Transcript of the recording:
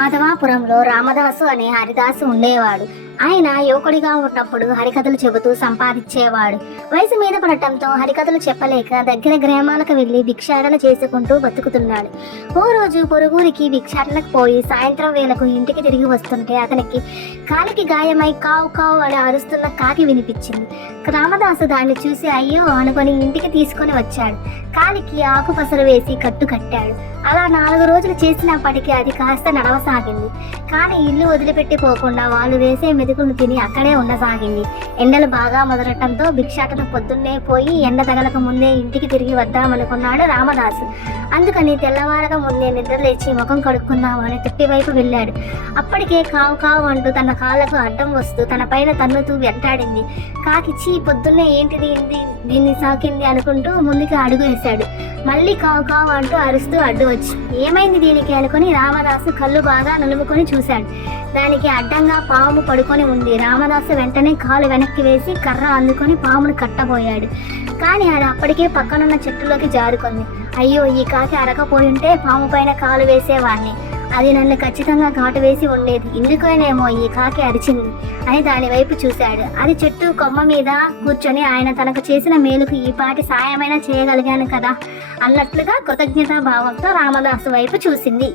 మాధవాపురంలో రామదాసు అనే హరిదాసు ఉండేవాడు. ఆయన యువకుడిగా ఉన్నప్పుడు హరికథలు చెబుతూ సంపాదించేవాడు. వయసు మీద పడటంతో హరికథలు చెప్పలేక దగ్గర గ్రామాలకు వెళ్లి భిక్షాటన చేసుకుంటూ బతుకుతున్నాడు. ఓ రోజు పొరుగురికి భిక్షాటనకు పోయి సాయంత్రం వేళకు ఇంటికి తిరిగి వస్తుంటే అతనికి కాలికి గాయమై కావు కావు అని అరుస్తున్న కాకి వినిపించింది. రామదాసు దాన్ని చూసి అయ్యో అనుకొని ఇంటికి తీసుకొని వచ్చాడు. కాలికి ఆకుపసరు వేసి కట్టు కట్టాడు. అలా 4 రోజులు చేసినప్పటికీ అది కాస్త నడవసాగింది. కానీ ఇల్లు వదిలిపెట్టి పోకుండా వాళ్ళు వేసే మెతుకులు తిని అక్కడే ఉండసాగింది. ఎండలు బాగా మొదలటంతో భిక్షాటన పొద్దున్నే పోయి ఎండ తగలక ముందే ఇంటికి తిరిగి వద్దామనుకున్నాడు రామదాసు. అందుకని తెల్లవారక ముందే నిద్ర లేచి ముఖం కడుక్కుందామని తుట్టి వైపు వెళ్ళాడు. అప్పటికే కావు కావు అంటూ తన కాళ్ళకు అడ్డం వస్తూ తన పైన తన్నుతూ వెంటాడింది. కాకిచ్చి పొద్దున్నే ఏంటిది దీన్ని సాకింది అనుకుంటూ ముందుకు అడుగు వేశాడు. మళ్ళీ కావు కావు అంటూ అరుస్తూ అడ్డు వచ్చి ఏమైంది దీనికి అనుకుని రామదాసు కళ్ళు బాగా నులుముకొని చూశాడు. దానికి అడ్డంగా పాము పడుకొని ఉంది. రామదాసు వెంటనే కాలు వెనక్కి వేసి కర్ర అందుకొని పామును కట్టబోయాడు. కానీ అది అప్పటికే పక్కనున్న చెట్టులోకి జారుకుంది. అయ్యో ఈ కాకి అరకపోయింటే పాము పైన కాలు వేసేవాణ్ణి, అది నన్ను ఖచ్చితంగా కాటు వేసి ఉండేది, ఇందుకేనేమో ఈ కాకి అరిచింది అని దాని వైపు చూశాడు. అది చెట్టు కొమ్మ మీద కూర్చొని ఆయన తనకు చేసిన మేలుకు ఈ పాటి సాయమైనా చేయగలిగాను కదా అన్నట్లుగా కృతజ్ఞతా భావంతో రామదాసు వైపు చూసింది.